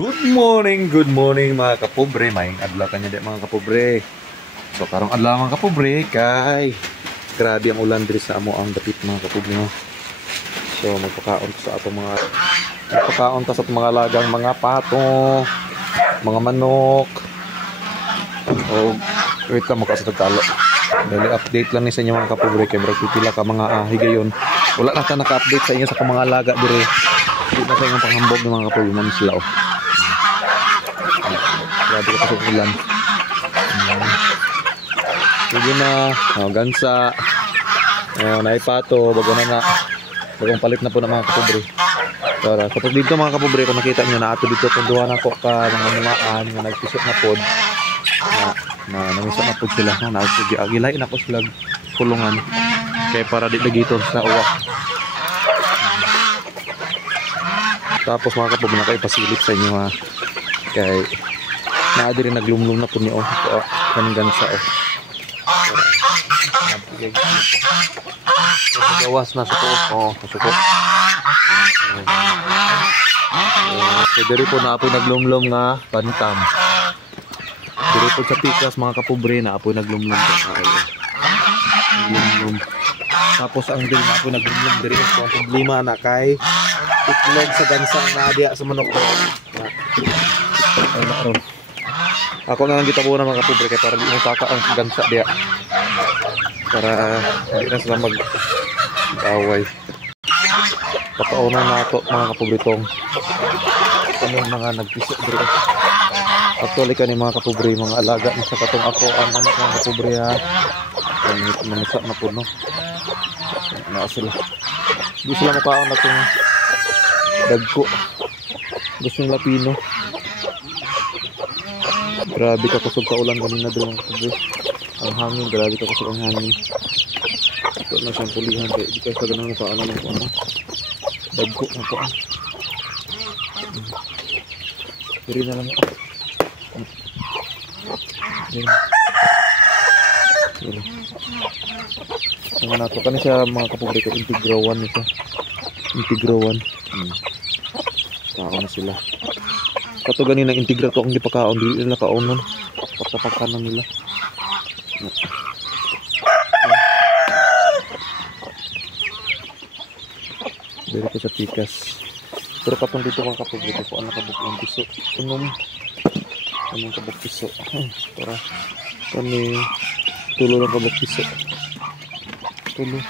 Good morning mga kapobre. Maing adlaw kanya di mga kapobre. So karong adlaw mga kapobre kay grabe ang ulan diri sa amo ang dapit mga kapobre no. So magpakaon sa atong mga sa mga lagang mga pato, mga manok. Oh, wait lang maka sa talo. Dali update lang ni sa inyo mga kapobre kay brad pipila ka mga higayon. Wala na ta naka-update sa inyo sa mga laga dire. Di na sa inyong panghambog ng mga kapobre man sila oh. Grabe ka sa ulan. Sige na. Gansa. Naipato. Bago na na. Bagong palit na po ng mga kapobre. Para kapag dito mga kapobre, kung nakita nyo na ato dito, punduhan ako ka mga numaan nga nagpisot na pod. Na namisot na pod sila. Agilay na ko sila kulungan. Kaya para di dito sa uwak. Tapos mga kapobre, nakaipasilip sa inyo ha. Kaya naadi rin naglumlum na po ni oh. Kanang gansa oh. Gawas na suko oh, suko. So diri po na apoy naglumlum nga bantam. Diri po sa pikas mga kapobre na apoy naglumlum ka. Naglumlum. Tapos ang diri na apoy naglumlum diri ko ang problema na kay itlog sa gansa na diya sa manok. Ay naron. Ako na lang gitabunan mga kapobre kay para di mo saka ang gansa diya. Para hindi na sila mag-away. Papaunan na ito mga kapobre tong mga nagpiso dito. Actually kani mga kapobre mga alaga ni sa katong ako ang anak mga kapobre ha. Manisa na po no. Na sila. Di sila makaon na itong dagko. Gusto yung lapino. Grabe ka kusog sa ulan kanina doon mga kapobre. Ang hangin, grabe ka kusog ang hangin. Ito na siyang pulihan kaya di kayo sa ganun pa alam ko ano. Dagko na po. Piri na lang ako. Ang nato ka na siya mga kapobre ko, integrawan nito. Integrawan. Tao na sila. Kato ganina integra to ang gipakaon, dili nila kaon nun. Pagkapakanan nila. Dili ko sa pikas. Pero katong dito mga kapobre ko ang nakabuklang piso. Anong kabuk piso. Para kami tulo ng kabuk piso. Tulo.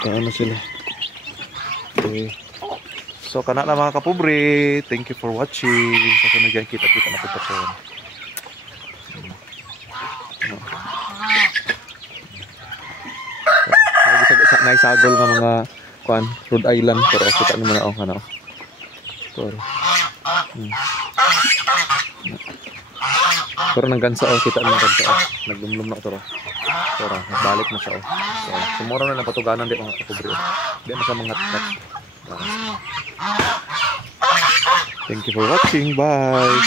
Kaya na sila. Okay. So kana na mga kapobre. Thank you for watching. Kasunod yan kita-kita na po ito. Naisagol nga mga kuan Rhode Island pero kita naman na ano. Pero nang gansa kita naman gansa naglumlum na ito. Pero balik na siya so sumuro na patuganan di mga kapobre. Di na sa mga tat. Thank you for watching. Bye.